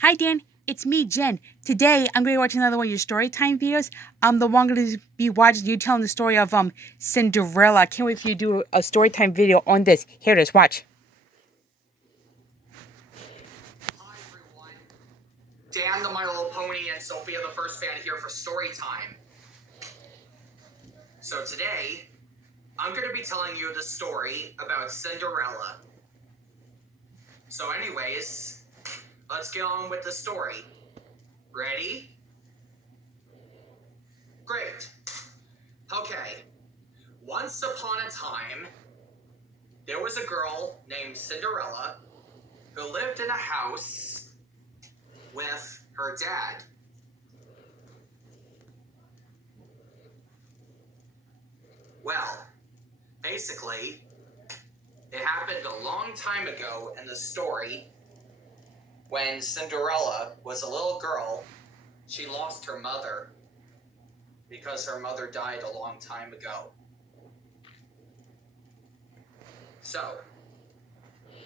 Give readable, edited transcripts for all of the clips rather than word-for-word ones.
Hi, Dan. It's me, Jen. Today, I'm going to watch another one of your story time videos. The one I'm going to be watching you telling the story of Cinderella. I can't wait for you to do a story time video on this. Here it is. Watch. Hi everyone, Dan the My Little Pony and Sophia the First Fan here for story time. So today, I'm going to be telling you the story about Cinderella. So anyways, let's get on with the story. Ready? Great. Okay. Once upon a time, there was a girl named Cinderella who lived in a house with her dad. Well, basically, it happened a long time ago in the story when Cinderella was a little girl. She lost her mother because her mother died a long time ago. So,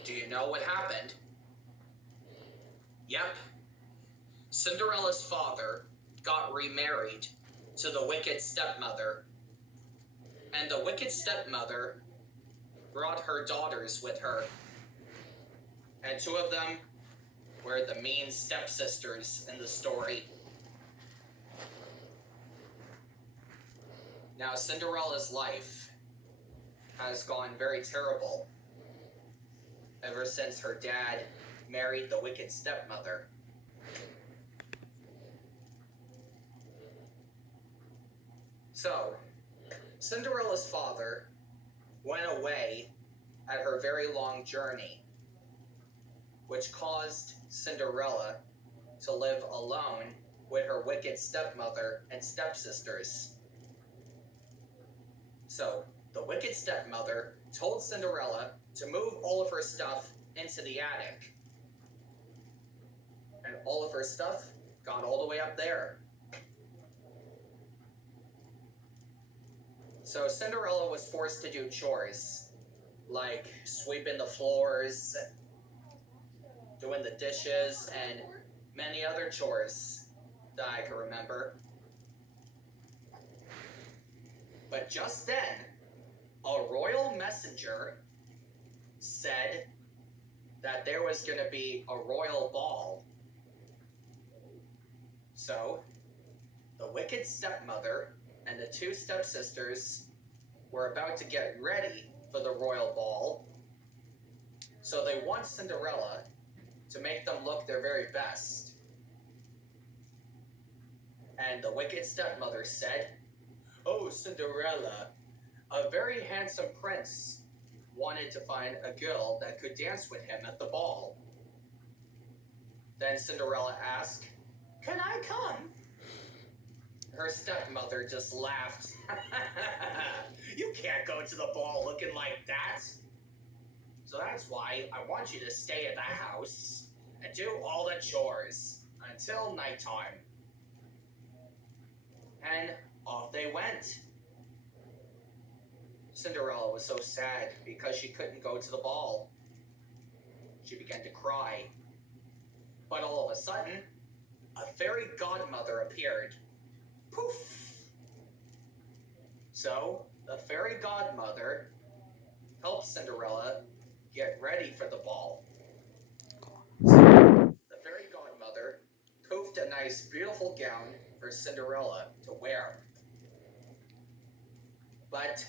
do you know what happened? Yep. Cinderella's father got remarried to the wicked stepmother, and the wicked stepmother brought her daughters with her, and two of them were the mean stepsisters in the story. Now, Cinderella's life has gone very terrible ever since her dad married the wicked stepmother. So, Cinderella's father went away at her very long journey, which caused Cinderella to live alone with her wicked stepmother and stepsisters. So, the wicked stepmother told Cinderella to move all of her stuff into the attic. And all of her stuff got all the way up there. So Cinderella was forced to do chores, like sweeping the floors, doing the dishes, and many other chores that I can remember. But just then, a royal messenger said that there was going to be a royal ball. So, the wicked stepmother and the two stepsisters were about to get ready for the royal ball. So they want Cinderella to make them look their very best. And the wicked stepmother said, "Oh, Cinderella, a very handsome prince wanted to find a girl that could dance with him at the ball." Then Cinderella asked, "Can I come?" Her stepmother just laughed. "You can't go to the ball looking like that. So that's why I want you to stay at the house and do all the chores until nighttime." And off they went. Cinderella was so sad because she couldn't go to the ball. She began to cry. But all of a sudden, a fairy godmother appeared. Poof! So, the fairy godmother helped Cinderella get ready for the ball. The fairy godmother poofed a nice, beautiful gown for Cinderella to wear. But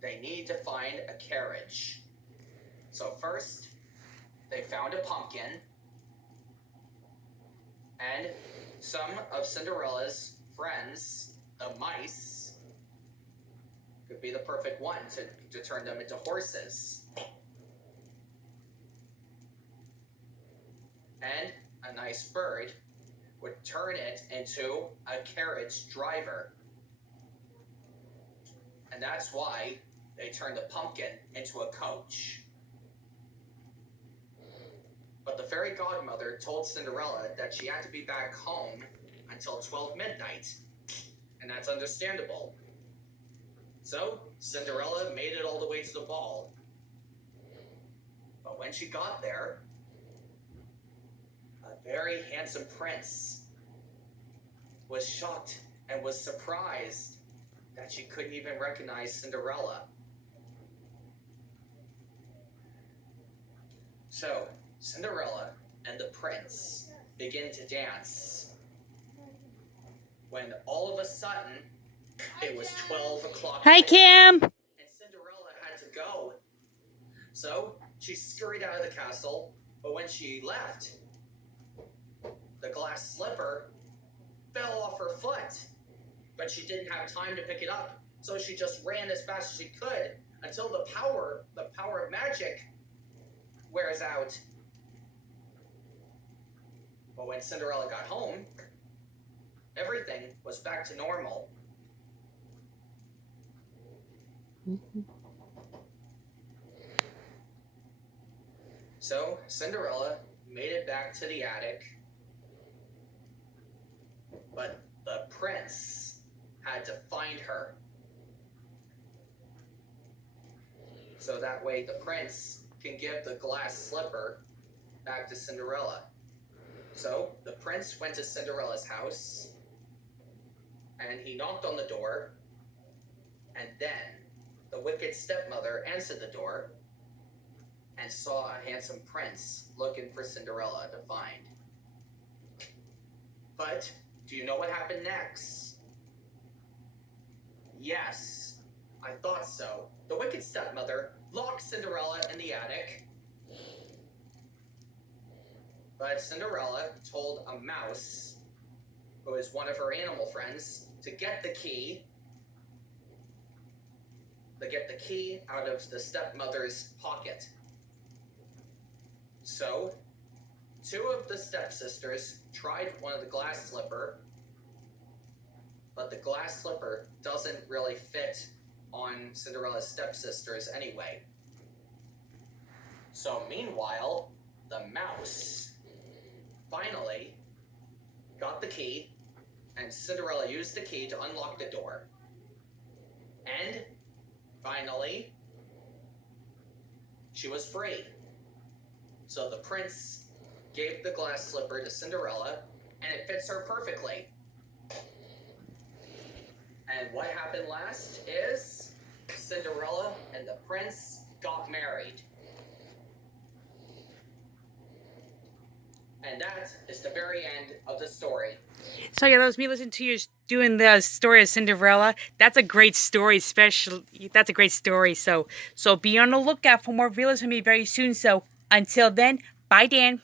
they need to find a carriage. So first, they found a pumpkin, and some of Cinderella's friends, the mice, could be the perfect one to turn them into horses. And a nice bird would turn it into a carriage driver. And that's why they turned the pumpkin into a coach. But the fairy godmother told Cinderella that she had to be back home until 12 midnight. And that's understandable. So, Cinderella made it all the way to the ball. But when she got there, a very handsome prince was shocked and was surprised that she couldn't even recognize Cinderella. So, Cinderella and the prince begin to dance. When all of a sudden, it was 12 o'clock. Hi, Kim. And Cinderella had to go. So, she scurried out of the castle, but when she left, the glass slipper fell off her foot. But she didn't have time to pick it up, so she just ran as fast as she could until the power of magic wears out. But when Cinderella got home, everything was back to normal. So Cinderella made it back to the attic, but the prince had to find her. So that way the prince can give the glass slipper back to Cinderella. So the prince went to Cinderella's house and he knocked on the door, and then the wicked stepmother answered the door and saw a handsome prince looking for Cinderella to find. But do you know what happened next? Yes, I thought so. The wicked stepmother locked Cinderella in the attic. But Cinderella told a mouse, who is one of her animal friends, to get the key out of the stepmother's pocket. So, two of the stepsisters tried one of the glass slipper, but the glass slipper doesn't really fit on Cinderella's stepsisters anyway. So meanwhile, the mouse finally got the key, and Cinderella used the key to unlock the door. And finally, she was free. So the prince gave the glass slipper to Cinderella, and it fits her perfectly. And what happened last is Cinderella and the prince got married. And that is the very end of the story. So yeah, that was me listening to you doing the story of Cinderella. That's a great story, that's a great story. So be on the lookout for more videos from me very soon. So until then, bye, Dan.